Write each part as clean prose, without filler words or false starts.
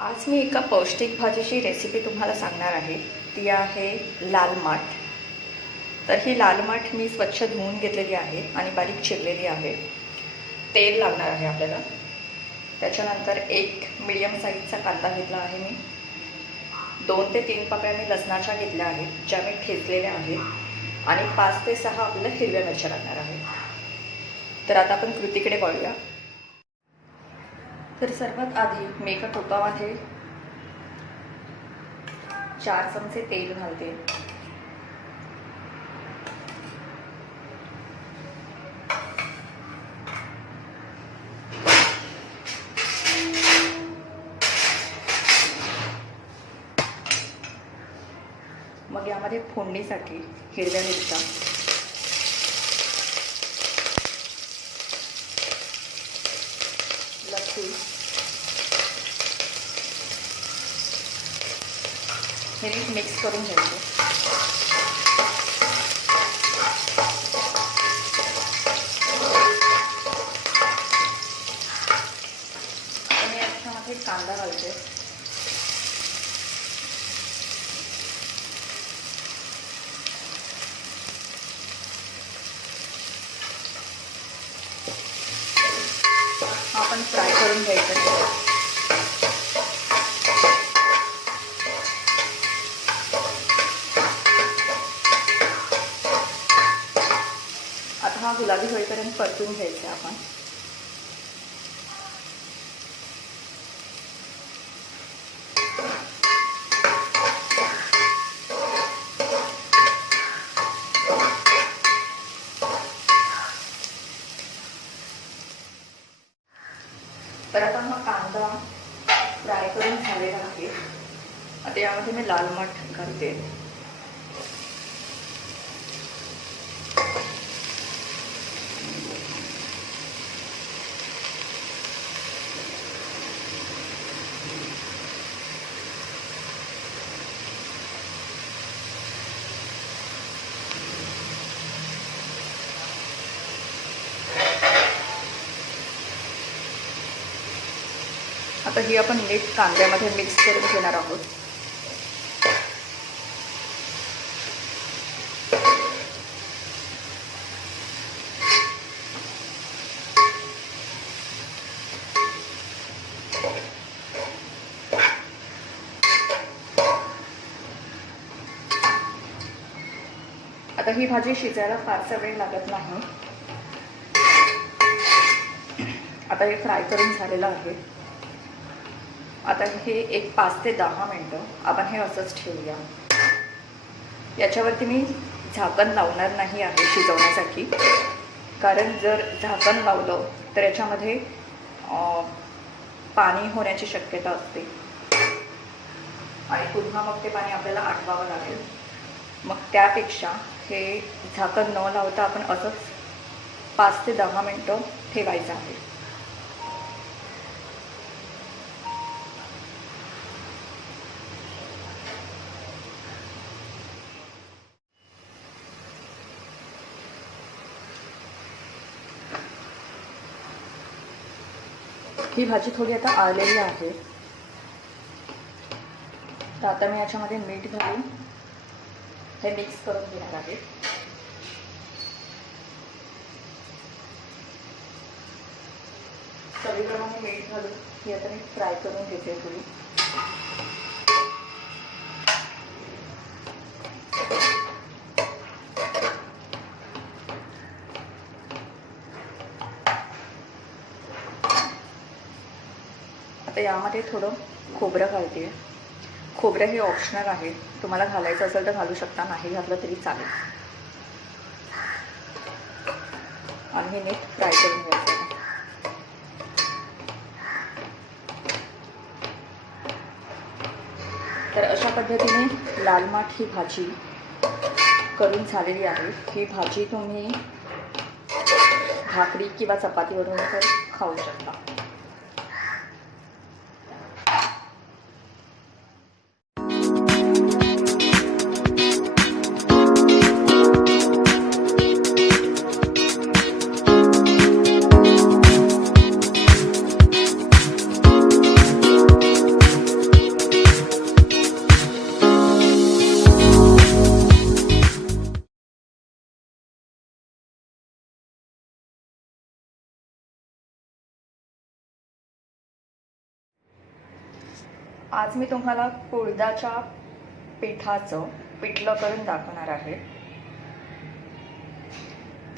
आज मी एका पौष्टिक भाजीची रेसिपी तुम्हाला सांगणार आहे. ती आहे लाल माठ. तर ही लाल माठ मी स्वच्छ धुवून घेतलेली आहे आणि बारीक चिरलेली आहे. तेल लागणार आहे आपल्याला. त्याच्यानंतर एक मीडियम साईजचा कांदा घेतला आहे मी. 2 ते 3 पाकळ्या मी लसणाच्या घेतल्या आहेत, ज्या मी ठेचलेल्या आहेत. आणि 5 ते 6 आपल्याला हिरव्या मिरच्या लागणार आहेत. तर आता आपण कृतीकडे वळूया. तर सर्वात आधी मी एका टोपामध्ये 4 चमचे तेल घालते. मग यामध्ये फोडणीसाठी हिरव्या मिरच्या, लसूण हे मिक्स करून घ्यायचं. आणि याच्यामध्ये कांदा घालते. आपण फ्राय करून घ्यायचं. आता हा गुलाबी होईपर्यंत परतून घ्यायचा आपण. तर आता हा कांदा फ्राय करून झालेला आहे. आता यामध्ये मी लाल माठ घालते. आता ही आपण नीट कांद्यामध्ये मिक्स करून घेणार आहोत. आता ही भाजी शिजायला फारसा वेळ लागत नाही. आता हे फ्राय करून झालेलं आहे. आता हे एक 5 ते 10 मिनटं आपण हे असंच ठेवूया. याच्यावरती मी झाकण लावणार नाही आहे शिजवण्यासाठी, कारण जर झाकण लावलं तर याच्यामध्ये पाणी होण्याची शक्यता असते आणि पुन्हा मग ते पाणी आपल्याला आटवावं लागेल. मग त्यापेक्षा हे झाकण न लावता आपण असंच 5 ते 10 मिनटं ठेवायचं आहे. ही भाजी थोडी आता आळलेली आहे. तर आता मी याच्यामध्ये मीठ घालून हे मिक्स करून घेणार आहे. चवीप्रमाणे मीठ घालून ही आता मी फ्राय करून घेते थोडी. आता यामध्ये थोडं खोबरं घालते. खोबरं हे ऑप्शनल आहे, तुम्हाला घालायचं असेल तर घालू शकता, नाही घातलं तरी चालेल. आणि हे नीट फ्राय करून घ्यायचं. तर अशा पद्धतीने लाल माठ ही भाजी करून झालेली आहे. ही भाजी तुम्ही भाकरी किंवा चपातीवरून तर खाऊ शकता. आज मी तुम्हाला कुळथाच्या पिठाचं पिठलं करून दाखवणार आहे.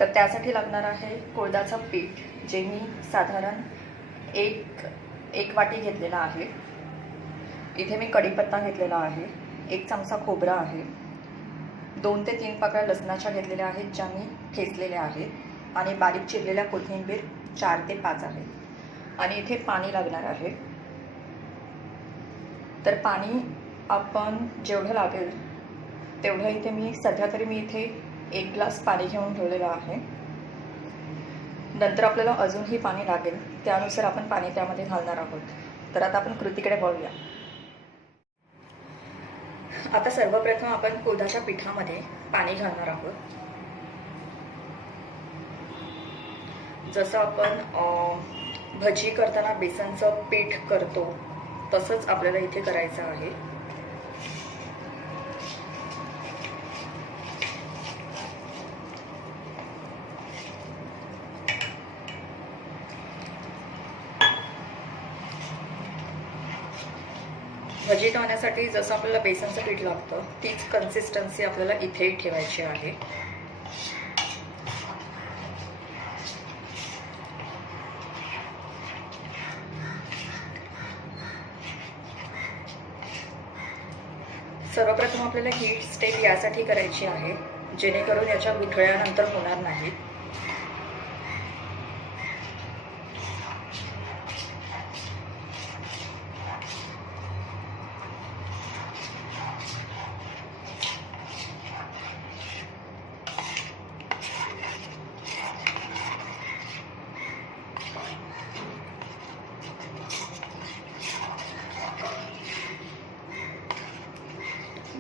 तर त्यासाठी लागणार आहे कुळथाचं पीठ, जे मी साधारण एक वाटी घेतलेला आहे. इथे मी कढीपत्ता घेतलेला आहे, 1 चमचा खोबरा आहे, 2 ते 3 पाकळ्या लसणाच्या घेतलेल्या आहेत, ज्या मी ठेचलेल्या आहेत, आणि बारीक चिरलेल्या कोथिंबीर 4 ते 5 आहे. आणि इथे पाणी लागणार आहे. तर पाणी आपण जेवढं लागेल तेवढं इथे मी सध्या तरी मी इथे 1 ग्लास पाणी घेऊन ठेवलेलं आहे. नंतर आपल्याला अजूनही पाणी लागेल, त्यानुसार आपण पाणी त्यामध्ये घालणार आहोत. तर आता आपण कृतीकडे वळूया. आता सर्वप्रथम आपण कुळथाच्या पिठामध्ये पाणी घालणार आहोत. जसं आपण भजी करताना बेसनचं पीठ करतो तसंच आपल्याला इथे करायचं आहे. भजी तळण्यासाठी जसं आपल्याला बेसनचं पीठ लागतं तीच कन्सिस्टन्सी आपल्याला इथेही ठेवायची आहे. सर्वप्रथम आपल्याला ही स्टेप यासाठी करायची आहे जेणेकरून याच्या गुठळ्यानंतर होणार नाहीत.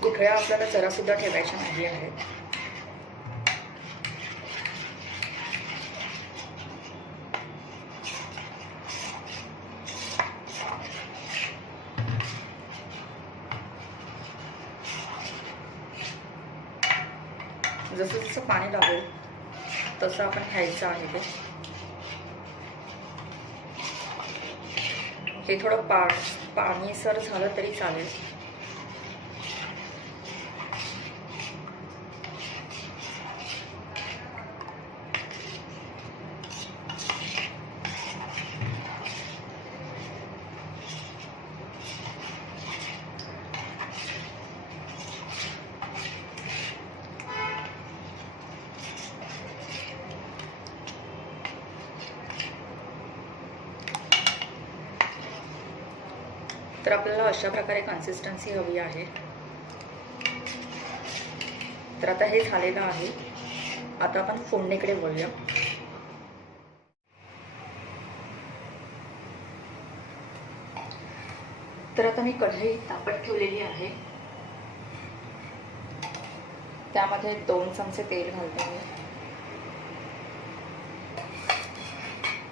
गुठळ्या आपल्याला जरासुद्धा ठेवायच्या नाही आहेत. जसं जसं पाणी लागेल तसं आपण घ्यायचं आहे. हे थोडं पाणीसर झालं तरी चालेल. तर आपल्याला अशा प्रकारे कन्सिस्टन्सी हवी आहे. तर आता हे झालेलं आहे. आता आपण फोडणीकडे वळूया. तर आता मी कढई तापत ठेवलेली आहे. त्यामध्ये 2 चमचे तेल घालते मी.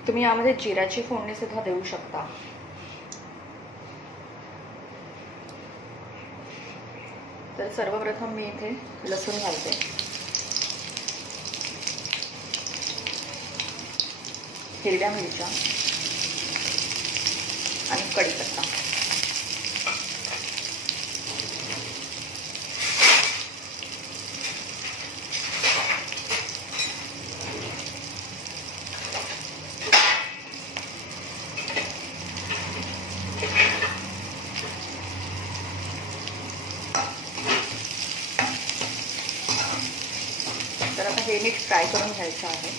तुम्ही यामध्ये जिऱ्याची फोडणी सुद्धा देऊ शकता. तर सर्वप्रथम मी इथे लसूण घालते. हिरव्या मिरच्या आणि कढीपत्ता. तर आता हे मी फ्राय करून घ्यायचं आहे.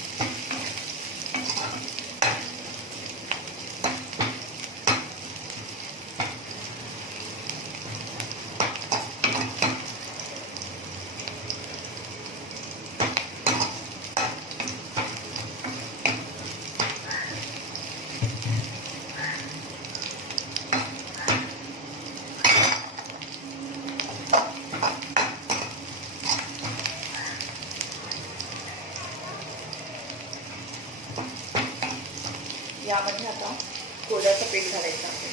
यामध्ये आता कुळथाचं पीठ घालायचं आहे.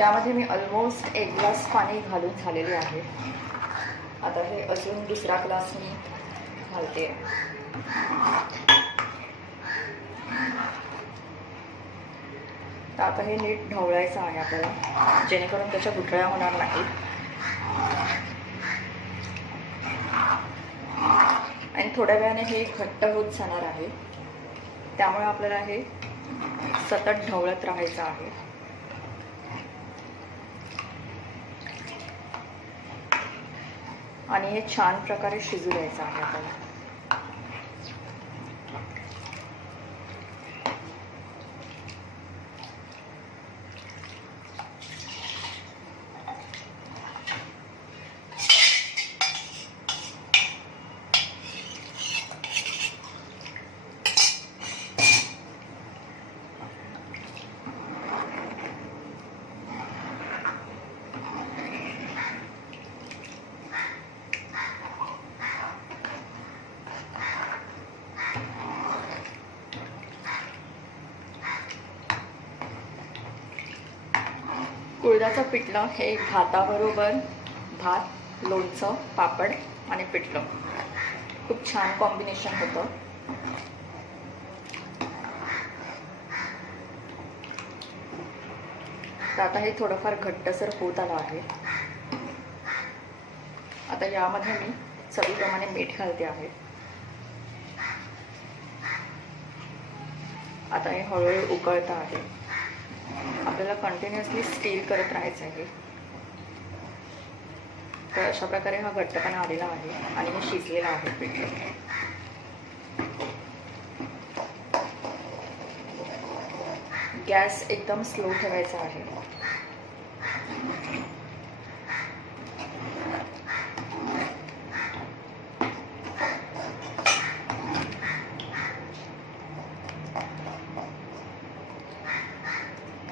यामध्ये मी ऑलमोस्ट 1 ग्लास पाणी घालून झालेले आहे. आता हे अजून दुसरा ग्लास मी घालते. तर आता हे नीट ढवळायचं आहे आपल्याला, जेणेकरून त्याच्या गुठळ्या होणार नाहीत. आणि थोड्या वेळाने हे घट्ट होत जाणार आहे, त्यामुळे आपल्याला हे सतत ढवळत राहायचं आहे. आणि हे छान प्रकारे शिजू द्यायचं आहे आपल्याला. कुळथाचं पिठलं हे भाताबरोबर भात, लोणचं, पापड आणि पिठलं खूप छान कॉम्बिनेशन होतं. तर आता हे थोडंफार घट्टसर होत आलं आहे. आता यामध्ये मी चवीप्रमाणे मीठ घालते आहे. आता हे हळूहळू उकळतं आहे. आपल्याला कंटिन्युअसली स्टीर करत राहायचं आहे. तर अशा प्रकारे हा घट्टपणा आलेला आहे आणि हे शिजलेलं आहे पिठलं. गॅस एकदम स्लो ठेवायचा आहे.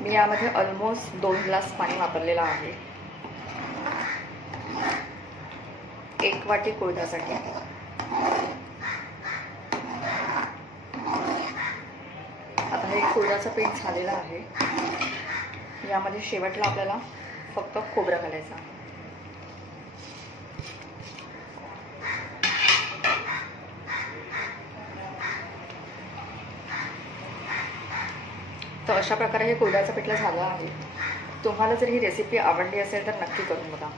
मी यामध्ये ऑलमोस्ट 2 ग्लास पाणी वापरलेलं आहे 1 वाटी कुळथासाठी. आता हे कुळथाचं पीठ झालेलं आहे. यामध्ये शेवटला आपल्याला फक्त खोबरं घालायचं आहे. तर अशा प्रकारे हे कुळथाचं पिठलं झालं आहे. तुम्हाला जर ही रेसिपी आवडली असेल तर नक्की करून बघा.